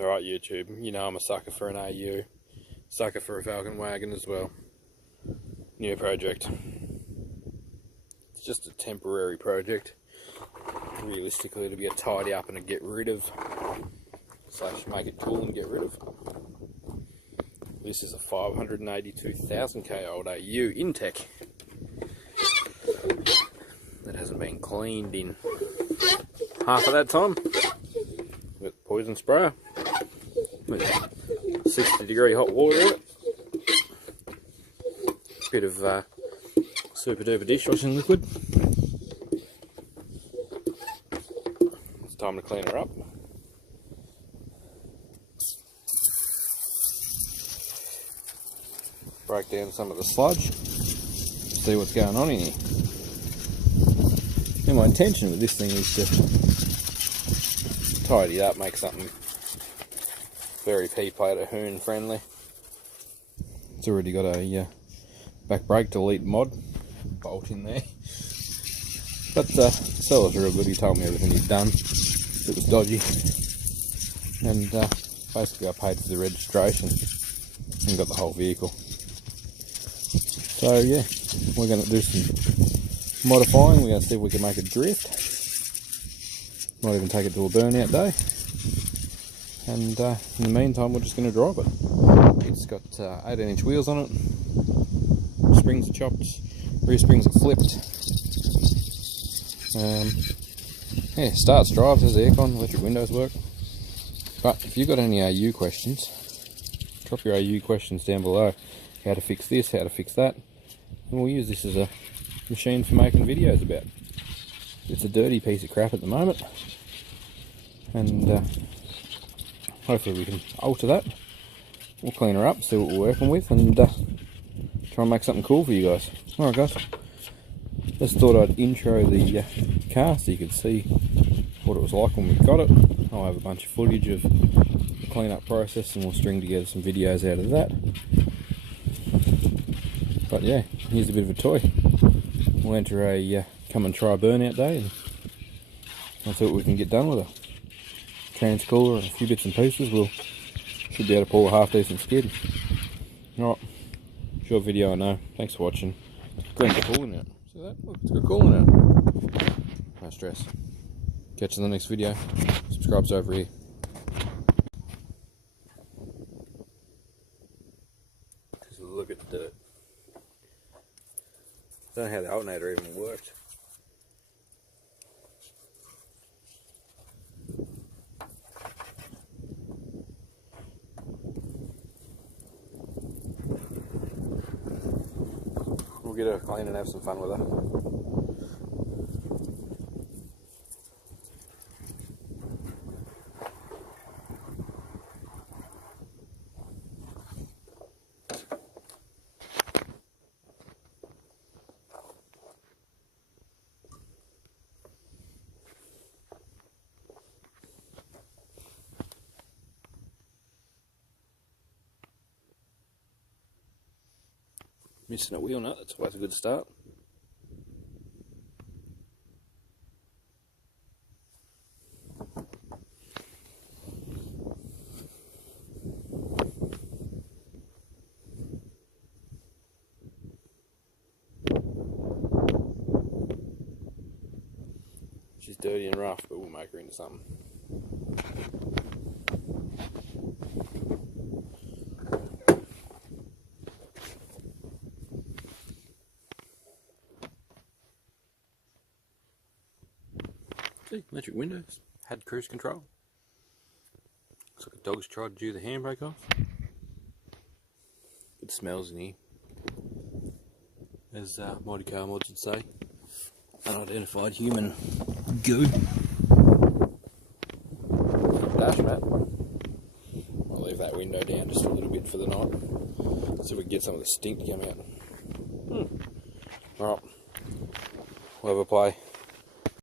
Alright YouTube, you know I'm a sucker for an AU, sucker for a Falcon wagon as well. New project. It's just a temporary project. Realistically it'll be a tidy up and a get rid of, slash make it cool and get rid of. This is a 582,000k old AU Intech that hasn't been cleaned in half of that time. With poison sprayer with 60-degree hot water in it. Bit of super duper dishwashing liquid. It's time to clean her up. Break down some of the sludge. See what's going on in here. And my intention with this thing is to tidy it up, make something very P-plater hoon friendly. It's already got a back brake delete mod bolt in there. But the seller's real good, he told me everything he'd done. It was dodgy. And basically I paid for the registration and got the whole vehicle. So yeah, we're going to do some modifying. We're going to see if we can make it drift. Might even take it to a burnout day. And in the meantime we're just going to drive it. It's got 18-inch wheels on it. Springs are chopped. Rear springs are flipped. Yeah, starts, drives, has aircon, electric windows work. But if you've got any AU questions, drop your AU questions down below. How to fix this, how to fix that. And we'll use this as a machine for making videos about. It's a dirty piece of crap at the moment. And hopefully we can alter that. We'll clean her up, see what we're working with, and try and make something cool for you guys. Alright guys, just thought I'd intro the car so you could see what it was like when we got it. I'll have a bunch of footage of the clean-up process and we'll string together some videos out of that. But yeah, here's a bit of a toy. We'll enter a come and try burnout day and I'll see what we can get done with her. Trans cooler and a few bits and pieces, we'll should be able to pull a half decent skid. Alright, short video I know, thanks for watching. Green's cooling out, see that? Look, it's got cooling out. No stress. Catch you in the next video. Subscribe's over here. Just look at the dirt. I don't know how the alternator even worked. We'll get her clean and have some fun with her. Missing a wheel nut, that's always a good start. She's dirty and rough, but we'll make her into something. See, electric windows, had cruise control. Looks like a dog's tried to do the handbrake off. Good smells in here. As Mighty Car Mods would say, unidentified human goo. Dash mat. I'll leave that window down just a little bit for the night. See if we can get some of the stink to come out. Alright, we'll have a play.